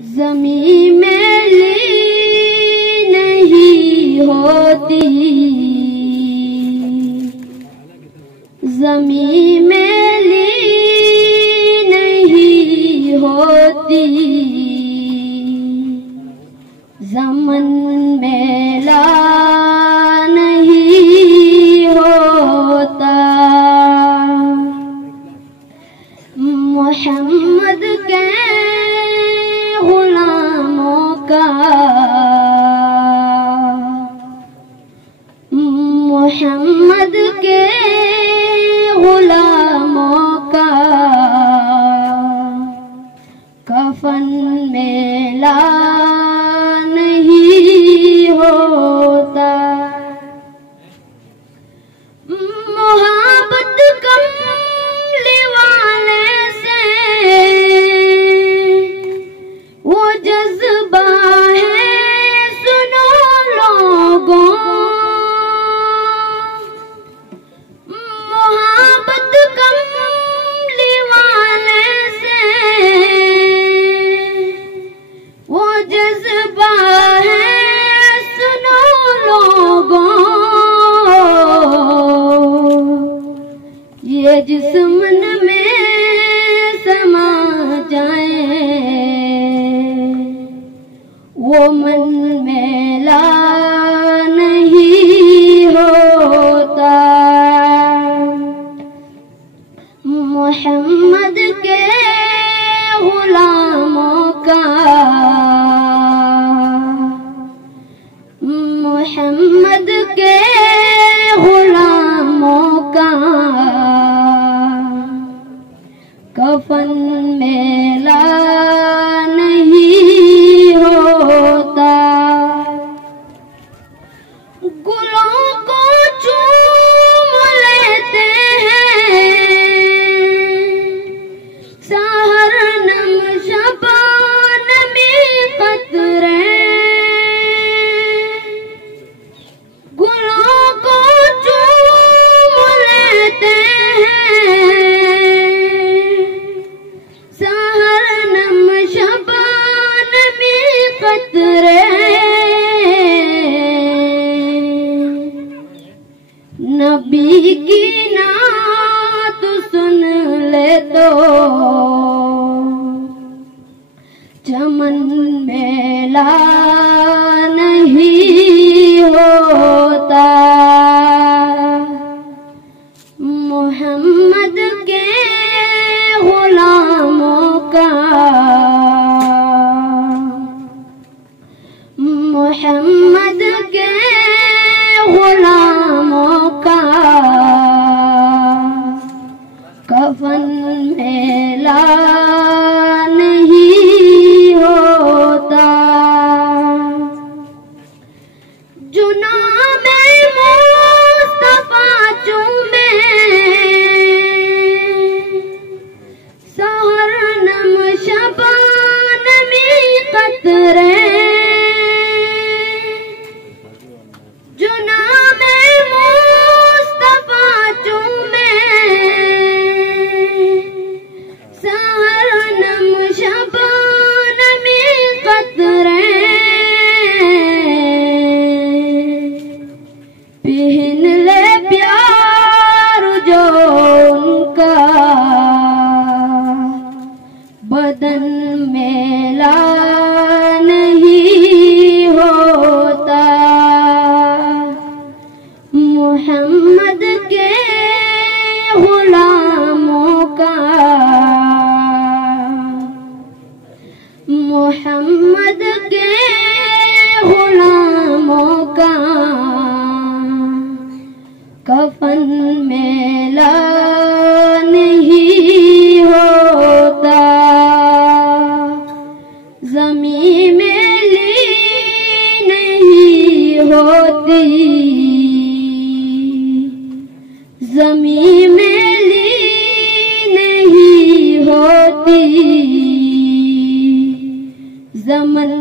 ज़मीं मेली नहीं होती, ज़मीं मेली नहीं होती, ज़मन मेला नहीं होता। मोहम्मद के गुलामों का, मोहम्मद के गुलामों का कफन मेला नहीं होता। मोहब्बत कमली वाले से वो जज्बा है सुनो लोगों, मोहब्बत कमली वाले से वो जज्बा है सुनो लोगों। ये जिस मन में समा जाए वो मन मेला नहीं होता। मोहम्मद के गुलामों का, मोहम्मद के गुलामों का कफन मेला नहीं होता। गुलों को चूम लेते हैं सहर नम शबानमी कतरे, गुलों को चूम लेते हैं सहर नम शबानमी कतरे। नबी की नात सुन ले तो चमन मेला नहीं होता। मोहम्मद के गुलामों का, मोहम्मद के गुलामों का कफन मेला नहीं होता। जुनाब मुस्तफा चूमे सहर नम शबानमी कतरे, जुनाब मुस्तफा चूमे सहर नम शबानमी कतरे। पहन ले प्यार जो उनका बदन मेला नहीं होता। मोहम्मद के गुलामों का, मोहम्मद के गुलामों का कफन मेला नहीं होता। ज़मीं मेली नहीं होती, ज़मीं मेली नहीं होती, ज़मन